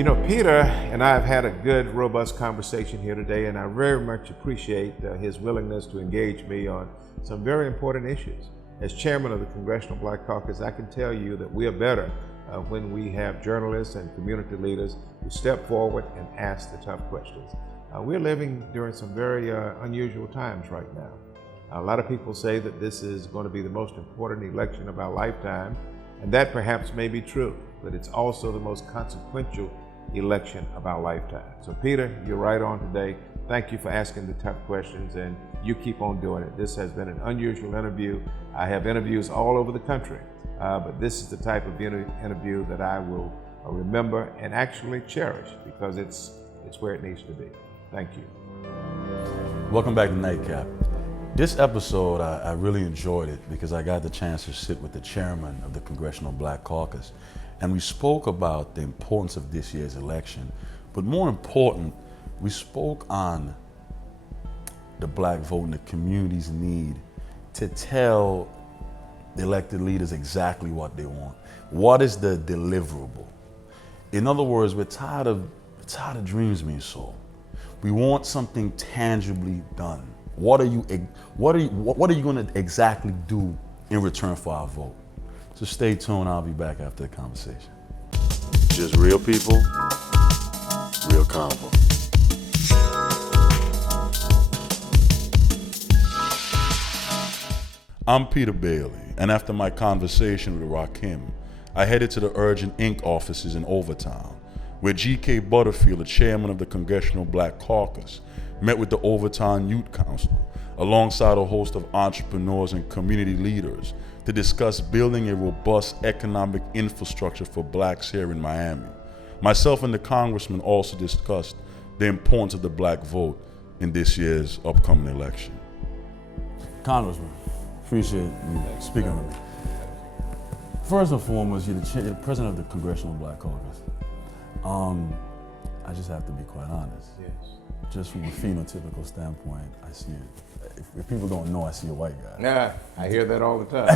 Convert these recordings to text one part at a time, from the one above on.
You know, Peter and I have had a good, robust conversation here today, and I very much appreciate his willingness to engage me on some very important issues. As chairman of the Congressional Black Caucus, I can tell you that we are better when we have journalists and community leaders who step forward and ask the tough questions. We're living during some very unusual times right now. A lot of people say that this is going to be the most important election of our lifetime, and that perhaps may be true, but it's also the most consequential election of our lifetime. So Peter, you're right on today. Thank you for asking the tough questions, and you keep on doing it. This has been an unusual interview. I have interviews all over the country, but this is the type of interview that I will remember and actually cherish because it's where it needs to be. Thank you. Welcome back to NiteCap. This episode, I really enjoyed it because I got the chance to sit with the chairman of the Congressional Black Caucus, and we spoke about the importance of this year's election. But more important, we spoke on the black vote and the community's need to tell the elected leaders exactly what they want. What is the deliverable? In other words, we're tired of dreams being sold. We want something tangibly done. What are you going to exactly do in return for our vote? So stay tuned. I'll be back after the conversation. Just real people, real convo. I'm Peter Bailey, and after my conversation with Rakim, I headed to the Urgent Inc. offices in Overtown, where G.K. Butterfield, the chairman of the Congressional Black Caucus, met with the Overtown Youth Council, alongside a host of entrepreneurs and community leaders to discuss building a robust economic infrastructure for blacks here in Miami. Myself and the Congressman also discussed the importance of the black vote in this year's upcoming election. Congressman, appreciate you speaking with me. First and foremost, you're the president of the Congressional Black Caucus. I just have to be quite honest. Yes. Just from a phenotypical standpoint, I see it. If people don't know, I see a white guy. Yeah, I hear that all the time.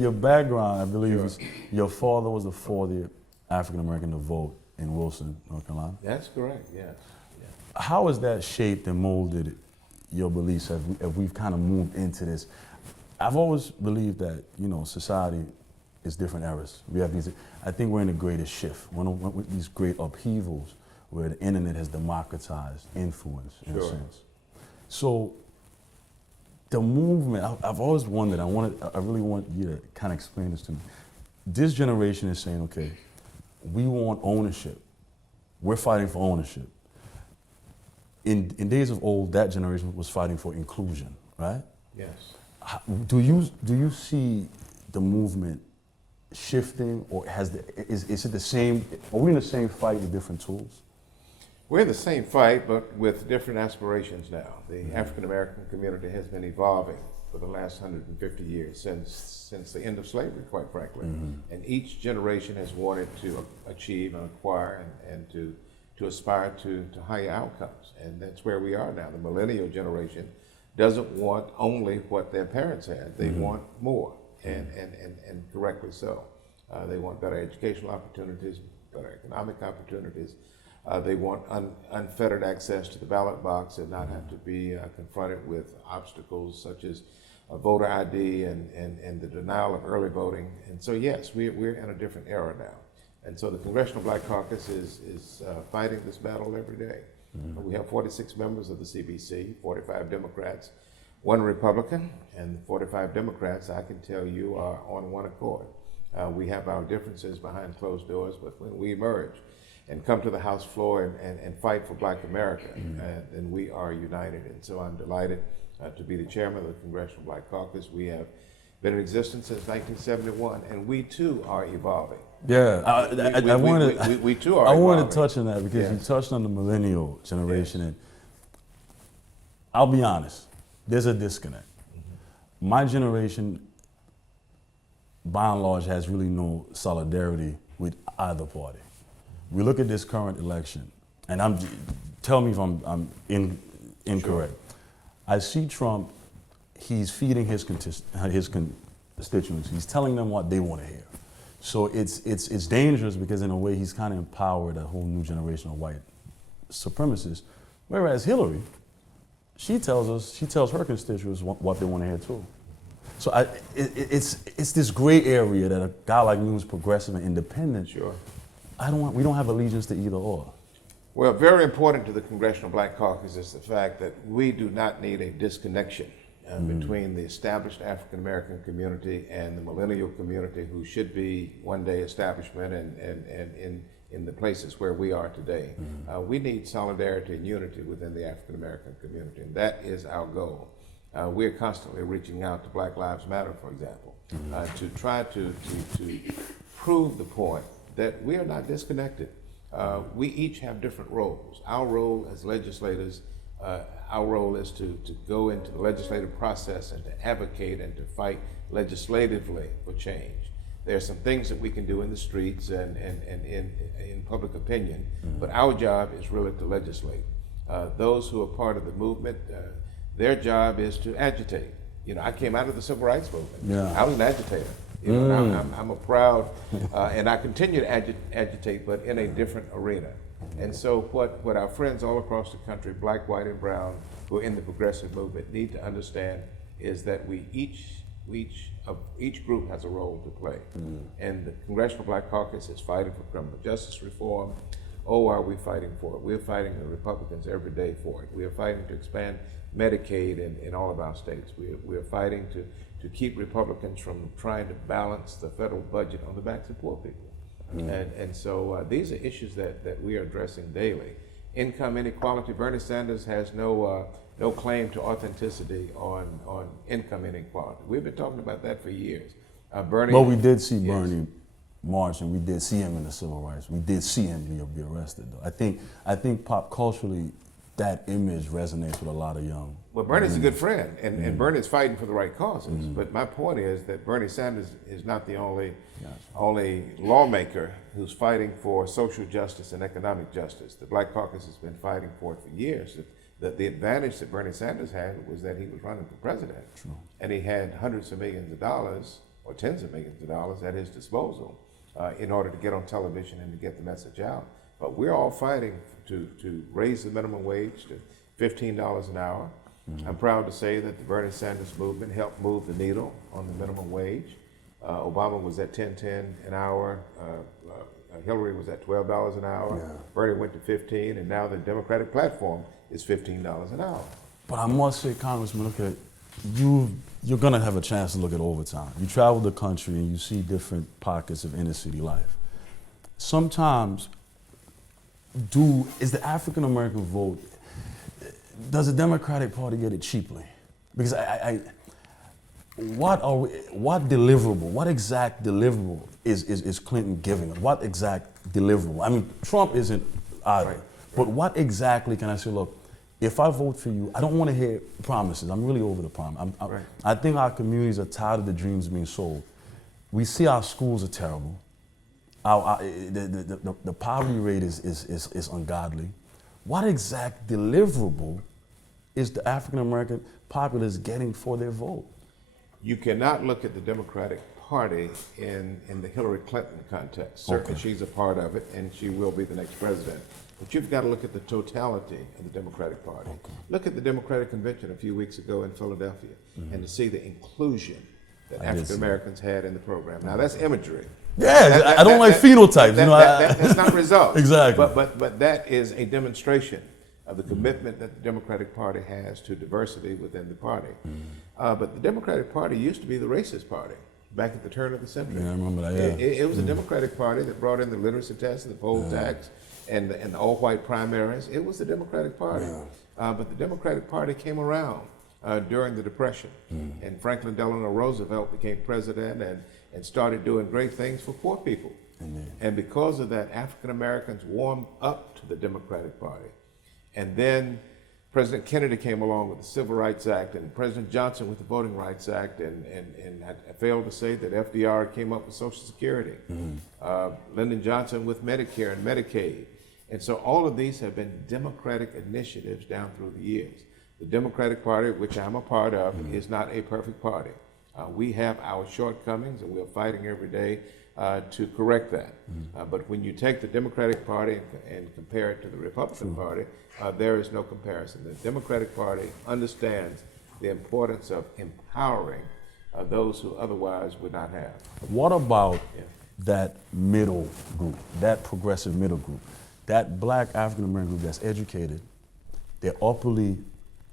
Your background, I believe, Sure. is your father was the 40th African American to vote in Wilson, North Carolina. That's correct, yes. Yeah. How has that shaped and molded your beliefs as we've kind of moved into this? I've always believed that, society is different eras. We have I think we're in the greatest shift, one of these great upheavals where the internet has democratized influence in a sense. So the movement, I've always wondered, I really want you to kind of explain this to me. This generation is saying, okay, we want ownership. We're fighting for ownership. In days of old, that generation was fighting for inclusion, right? Yes. Do you see the movement shifting, or is it the same? Are we in the same fight with different tools? We're in the same fight, but with different aspirations now. The African American community has been evolving for the last 150 years, since the end of slavery, quite frankly. Mm-hmm. And each generation has wanted to achieve and acquire and to aspire to higher outcomes. And that's where we are now. The millennial generation doesn't want only what their parents had. They want more, and correctly so. They want better educational opportunities, better economic opportunities. They want unfettered access to the ballot box and not have to be confronted with obstacles such as voter ID and the denial of early voting. And so yes, we're in a different era now. And so the Congressional Black Caucus is fighting this battle every day. Mm-hmm. We have 46 members of the CBC, 45 Democrats, 1 Republican, and 45 Democrats, I can tell you, are on one accord. We have our differences behind closed doors, but when we emerge and come to the House floor and fight for Black America, then we are united. And so I'm delighted to be the chairman of the Congressional Black Caucus. We have been in existence since 1971, and we too are evolving. Yeah, we too are. I evolving. wanted to touch on that because you touched on the millennial generation, and I'll be honest, there's a disconnect. Mm-hmm. My generation, by and large, has really no solidarity with either party. We look at this current election, and tell me if I'm incorrect. Sure. I see Trump. He's feeding his constituents. He's telling them what they want to hear. So it's dangerous because in a way he's kind of empowered a whole new generation of white supremacists, whereas Hillary, she tells her constituents what they want to hear too. So it's this gray area that a guy like me who's progressive and independent. Sure. We don't have allegiance to either or. Well, very important to the Congressional Black Caucus is the fact that we do not need a disconnection between the established African American community and the millennial community, who should be one day establishment and in the places where we are today. We need solidarity and unity within the African American community, and that is our goal. We're constantly reaching out to Black Lives Matter, for example, to try to prove the point that we are not disconnected. We each have different roles. Our role as legislators, our role is to go into the legislative process and to advocate and to fight legislatively for change. There are some things that we can do in the streets and in public opinion, but our job is really to legislate. Those who are part of the movement, their job is to agitate. You know, I came out of the civil rights movement. Yeah. I was an agitator. You know, I'm a proud, and I continue to agitate, but in a different arena. And so what our friends all across the country, black, white, and brown, who are in the progressive movement, need to understand is that each group has a role to play. And the Congressional Black Caucus is fighting for criminal justice reform. Oh, are we fighting for it? We're fighting the Republicans every day for it. We are fighting to expand Medicaid in all of our states. We are fighting to keep Republicans from trying to balance the federal budget on the backs of poor people. And so these are issues that we are addressing daily. Income inequality, Bernie Sanders has no claim to authenticity on income inequality. We've been talking about that for years. Bernie. Well, we did see Bernie march, and we did see him in the civil rights. We did see him be arrested, though. I think pop culturally, that image resonates with a lot of young. Well, Bernie's a good friend, and Bernie's fighting for the right causes. But my point is that Bernie Sanders is not the only lawmaker who's fighting for social justice and economic justice. The Black Caucus has been fighting for it for years. The advantage that Bernie Sanders had was that he was running for president. True. And he had hundreds of millions of dollars or tens of millions of dollars at his disposal in order to get on television and to get the message out. But we're all fighting to raise the minimum wage to $15 an hour. I'm proud to say that the Bernie Sanders movement helped move the needle on the minimum wage. Obama was at $10.10 an hour. Hillary was at $12 an hour. Yeah. Bernie went to $15, and now the Democratic platform is $15 an hour. But I must say, Congressman, look at you're gonna have a chance to look at Overtown. You travel the country and you see different pockets of inner city life. Sometimes, is the African American vote, does the Democratic Party get it cheaply? Because what exact deliverable is Clinton giving us? What exact deliverable? I mean, Trump isn't either. Right. But what exactly can I say, look, if I vote for you, I don't want to hear promises. I'm really over the promise. Right. I think our communities are tired of the dreams being sold. We see our schools are terrible. The poverty rate is ungodly. What exact deliverable is the African American populace getting for their vote? You cannot look at the Democratic Party in the Hillary Clinton context. Certainly she's a part of it, and she will be the next president. But you've got to look at the totality of the Democratic Party. Look at the Democratic Convention a few weeks ago in Philadelphia, and to see the inclusion that African Americans had in the program. Now that's imagery. Yeah, I don't like phenotypes. That's not results. Exactly. But that is a demonstration of the commitment that the Democratic Party has to diversity within the party. But the Democratic Party used to be the racist party back at the turn of the century. Yeah, I remember that, yeah. It was the Democratic Party that brought in the literacy test, the poll tax, and the all-white primaries. It was the Democratic Party. But the Democratic Party came around during the Depression. And Franklin Delano Roosevelt became president and started doing great things for poor people. And because of that, African Americans warmed up to the Democratic Party. And then President Kennedy came along with the Civil Rights Act, and President Johnson with the Voting Rights Act, and I failed to say that FDR came up with Social Security, Lyndon Johnson with Medicare and Medicaid. And so all of these have been Democratic initiatives down through the years. The Democratic Party, which I'm a part of, is not a perfect party. We have our shortcomings, and we're fighting every day to correct that. But when you take the Democratic Party and compare it to the Republican Party, there is no comparison. The Democratic Party understands the importance of empowering those who otherwise would not have. What about that middle group, that progressive middle group, that black African American group that's educated, they're upperly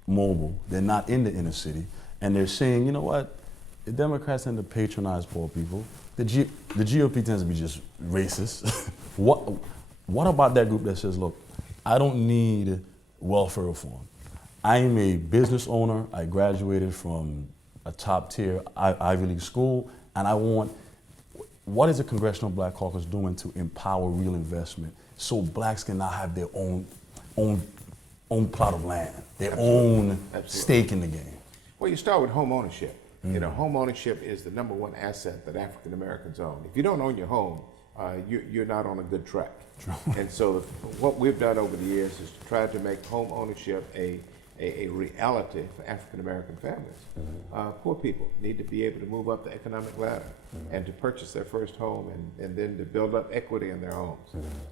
mobile, they're not in the inner city, and they're saying, you know what, the Democrats tend to patronize poor people. The GOP tends to be just racist. What about that group that says, look, I don't need welfare reform. I'm a business owner. I graduated from a top tier Ivy League school, and I want, what is the Congressional Black Caucus doing to empower real investment so blacks can now have their own plot of land, their own stake in the game? Well, you start with home ownership. You know, home ownership is the #1 asset that African Americans own. If you don't own your home, you're not on a good track. And so what we've done over the years is to try to make home ownership a reality for African American families. Poor people need to be able to move up the economic ladder and to purchase their first home and then to build up equity in their homes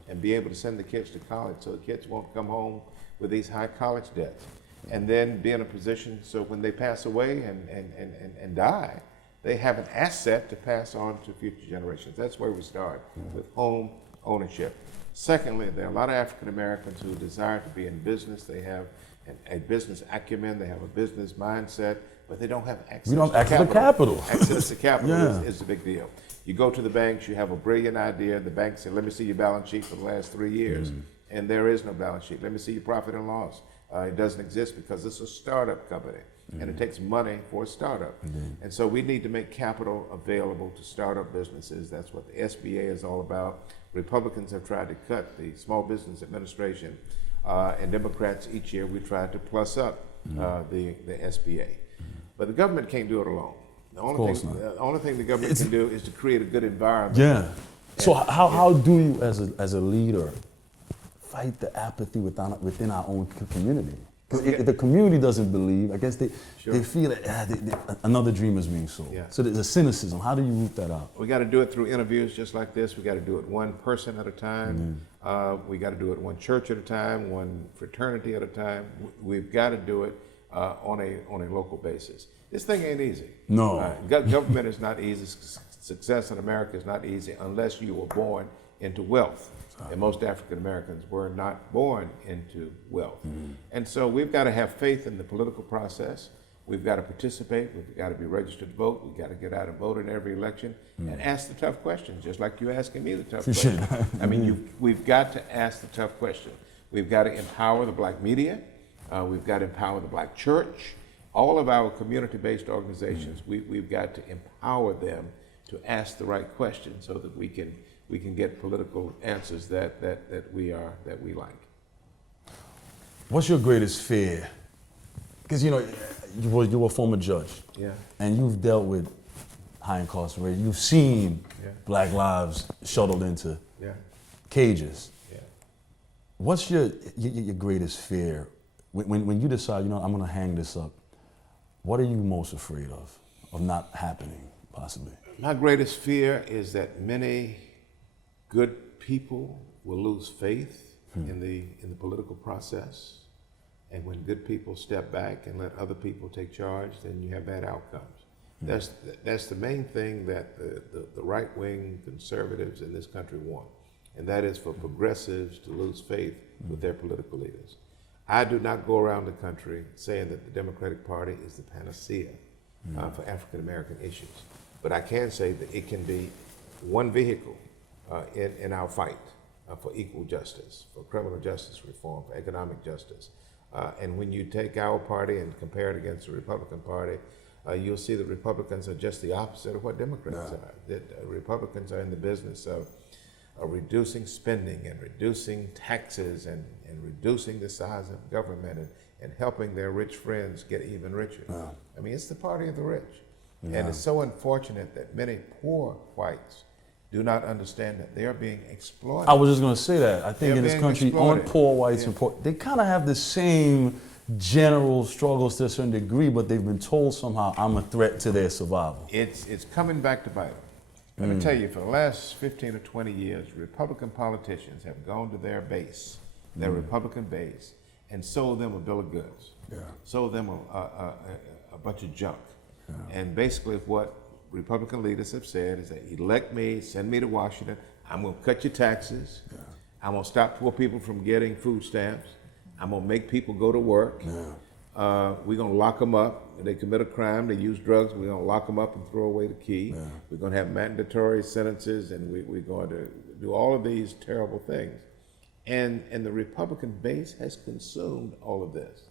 and be able to send the kids to college so the kids won't come home with these high college debts. And then be in a position so when they pass away and die, they have an asset to pass on to future generations. That's where we start, with home ownership. Secondly, there are a lot of African Americans who desire to be in business. They have a business acumen, they have a business mindset, but they don't have access to capital. Access to capital is a big deal. You go to the banks, you have a brilliant idea, the bank says, let me see your balance sheet for the last 3 years. And there is no balance sheet. Let me see your profit and loss. It doesn't exist because it's a startup company and it takes money for a startup. And so we need to make capital available to startup businesses. That's what the SBA is all about. Republicans have tried to cut the Small Business Administration and Democrats each year we try to plus up the SBA. But the government can't do it alone. The only thing the government can do is to create a good environment. Yeah. So how do you as a leader fight the apathy within our own community? Because if the community doesn't believe, I guess they feel that another dream is being sold. So there's a cynicism. How do you root that out? We got to do it through interviews just like this. We got to do it one person at a time. We got to do it one church at a time, one fraternity at a time. We've got to do it on a local basis. This thing ain't easy. No. Government is not easy. Success in America is not easy unless you were born into wealth. And most African Americans were not born into wealth. And so we've got to have faith in the political process. We've got to participate. We've got to be registered to vote. We've got to get out and vote in every election and ask the tough questions, just like you asking me the tough questions. I mean, we've got to ask the tough questions. We've got to empower the black media. We've got to empower the black church. All of our community-based organizations, we've got to empower them to ask the right questions so that we can get political answers that we like. What's your greatest fear? Because you were a former judge, and you've dealt with high incarceration. You've seen black lives shuttled into cages. What's your greatest fear when you decide, I'm going to hang this up? What are you most afraid of not happening, possibly? My greatest fear is that many good people will lose faith in the political process. And when good people step back and let other people take charge, then you have bad outcomes. That's the main thing that the right-wing conservatives in this country want. And that is for progressives to lose faith with their political leaders. I do not go around the country saying that the Democratic Party is the panacea for African American issues. But I can say that it can be one vehicle in our fight for equal justice, for criminal justice reform, for economic justice. And when you take our party and compare it against the Republican Party, you'll see that Republicans are just the opposite of what Democrats are. That Republicans are in the business of reducing spending and reducing taxes and reducing the size of government and helping their rich friends get even richer. I mean, it's the party of the rich. And it's so unfortunate that many poor whites do not understand that they are being exploited. I was just going to say that. I think in this country, on poor whites and poor, they kind of have the same general struggles to a certain degree, but they've been told somehow I'm a threat to their survival. It's coming back to bite them. Let me tell you, for the last 15 or 20 years, Republican politicians have gone to their base, their Republican base, and sold them a bill of goods, sold them a bunch of junk. And basically what Republican leaders have said is that elect me, send me to Washington, I'm gonna cut your taxes, I'm gonna stop poor people from getting food stamps, I'm gonna make people go to work, we're gonna lock them up. If they commit a crime, they use drugs, we're gonna lock them up and throw away the key. We're gonna have mandatory sentences, and we're going to do all of these terrible things. And the Republican base has consumed all of this.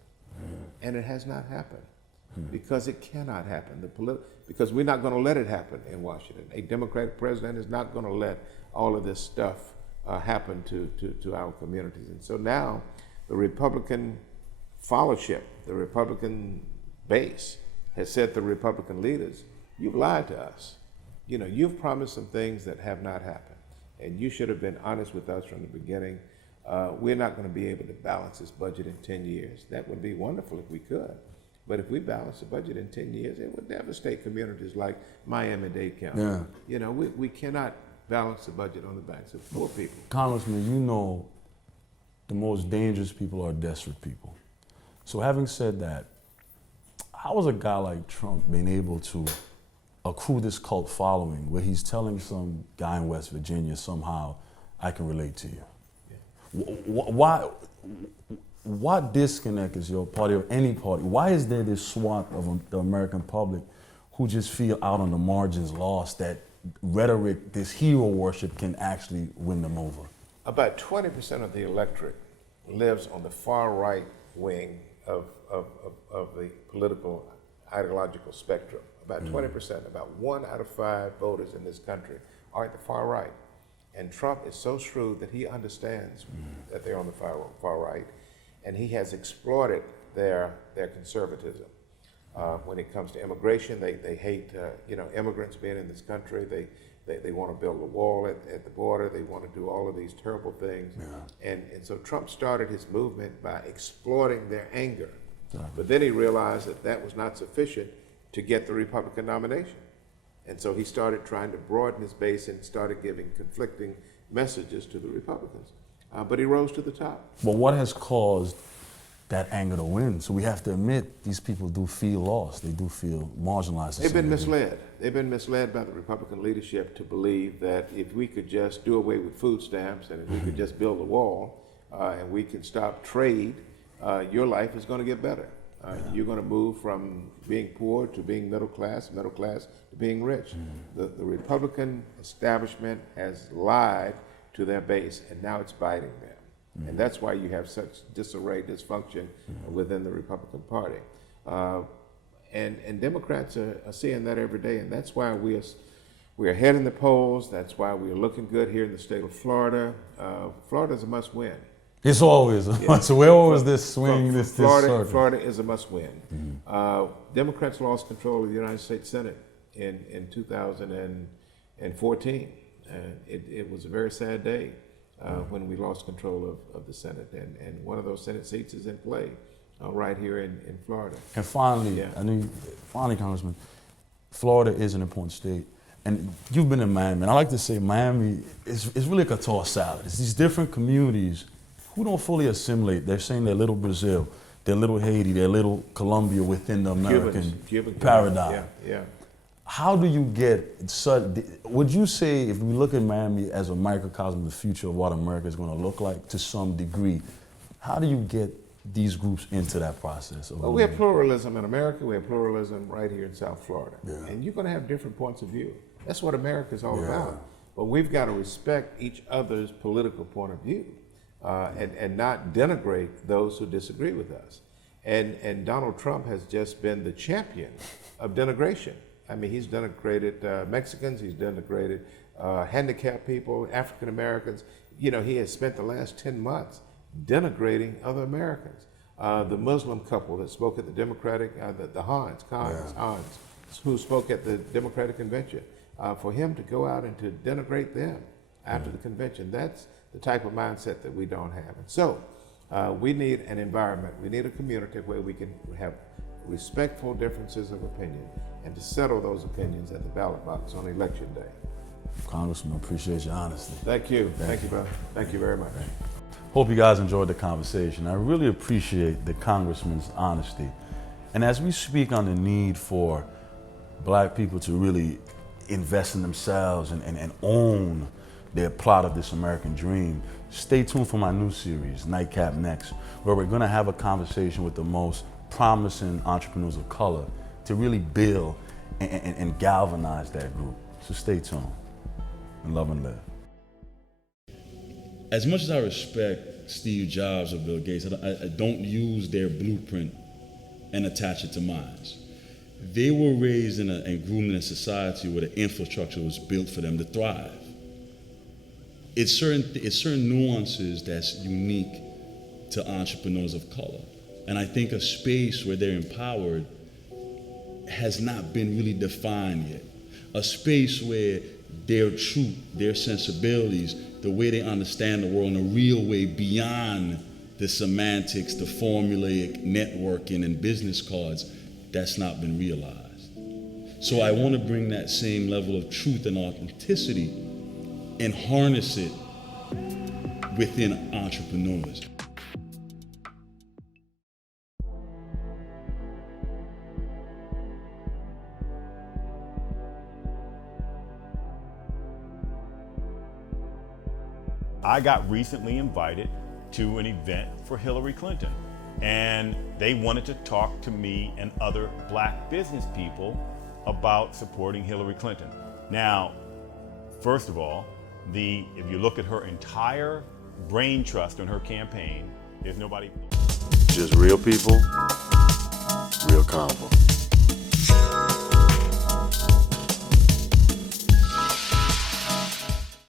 And it has not happened. Because it cannot happen. Because we're not gonna let it happen in Washington. A Democratic president is not gonna let all of this stuff happen to our communities. And so now the Republican followership, the Republican base has said to Republican leaders, you've lied to us. You know, you've promised some things that have not happened. And you should have been honest with us from the beginning. We're not going to be able to balance this budget in 10 years. That would be wonderful if we could. But if we balance the budget in 10 years, it would devastate communities like Miami-Dade County. You know, we cannot balance the budget on the backs of poor people. Congressman, you know the most dangerous people are desperate people. So having said that, how is a guy like Trump being able to accrue this cult following where he's telling some guy in West Virginia somehow, I can relate to you? What disconnect is your party or any party? Why is there this swath of the American public who just feel out on the margins lost, that rhetoric, this hero worship can actually win them over? About 20% of the electorate lives on the far right wing of the political ideological spectrum. About 20%, about 1 out of 5 voters in this country are at the far right. And Trump is so shrewd that he understands that they're on the far right, and he has exploited their conservatism. When it comes to immigration, they hate immigrants being in this country. They want to build a wall at the border. They want to do all of these terrible things. And so Trump started his movement by exploiting their anger. But then he realized that was not sufficient to get the Republican nomination. And so he started trying to broaden his base and started giving conflicting messages to the Republicans. But he rose to the top. But what has caused that anger to win? So we have to admit these people do feel lost. They do feel marginalized. They've been misled. They've been misled by the Republican leadership to believe that if we could just do away with food stamps and if we could just build a wall and we can stop trade, your life is going to get better. You're going to move from being poor to being middle class to being rich. The Republican establishment has lied to their base, and now it's biting them. And that's why you have such disarray, dysfunction within the Republican Party. And Democrats are seeing that every day, and that's why we are ahead in the polls. That's why we are looking good here in the state of Florida. Florida's a must-win. It's always a must. So where was this swing? Florida is a must-win. Democrats lost control of the United States Senate in 2014. It was a very sad day when we lost control of the Senate, and one of those Senate seats is in play right here in Florida. And finally, Congressman, Florida is an important state. And you've been in Miami, and I like to say Miami is really a Qatar salad. It's these different communities who don't fully assimilate. They're saying they're little Brazil, they're little Haiti, they're little Colombia within the American paradigm. How do you get such, would you say, if we look at Miami as a microcosm of the future of what America is going to look like to some degree, how do you get these groups into that process? Well, we have pluralism in America, we have pluralism right here in South Florida. And you're going to have different points of view. That's what America is all about. But we've got to respect each other's political point of view. And not denigrate those who disagree with us. And Donald Trump has just been the champion of denigration. I mean, he's denigrated Mexicans, he's denigrated handicapped people, African Americans. You know, he has spent the last 10 months denigrating other Americans. The Muslim couple that spoke at the Democratic, the Hans, who spoke at the Democratic convention, for him to go out and to denigrate them after the convention, that's the type of mindset that we don't have. And so we need an environment, we need a community where we can have respectful differences of opinion and to settle those opinions at the ballot box on election day. Congressman, appreciate your honesty. Thank you. Thank you, brother. Thank you very much. Hope you guys enjoyed the conversation. I really appreciate the Congressman's honesty. And as we speak on the need for Black people to really invest in themselves and own their plot of this American dream, stay tuned for my new series, NiteCap Next, where we're gonna have a conversation with the most promising entrepreneurs of color to really build and galvanize that group. So stay tuned. And love and live. As much as I respect Steve Jobs or Bill Gates, I don't use their blueprint and attach it to mine. They were raised and groomed in a society where the infrastructure was built for them to thrive. It's certain nuances that's unique to entrepreneurs of color. And I think a space where they're empowered has not been really defined yet. A space where their truth, their sensibilities, the way they understand the world in a real way beyond the semantics, the formulaic networking and business cards, that's not been realized. So I want to bring that same level of truth and authenticity and harness it within entrepreneurs. I got recently invited to an event for Hillary Clinton, and they wanted to talk to me and other Black business people about supporting Hillary Clinton. Now, first of all, if you look at her entire brain trust on her campaign, there's nobody. Just real people, real convo.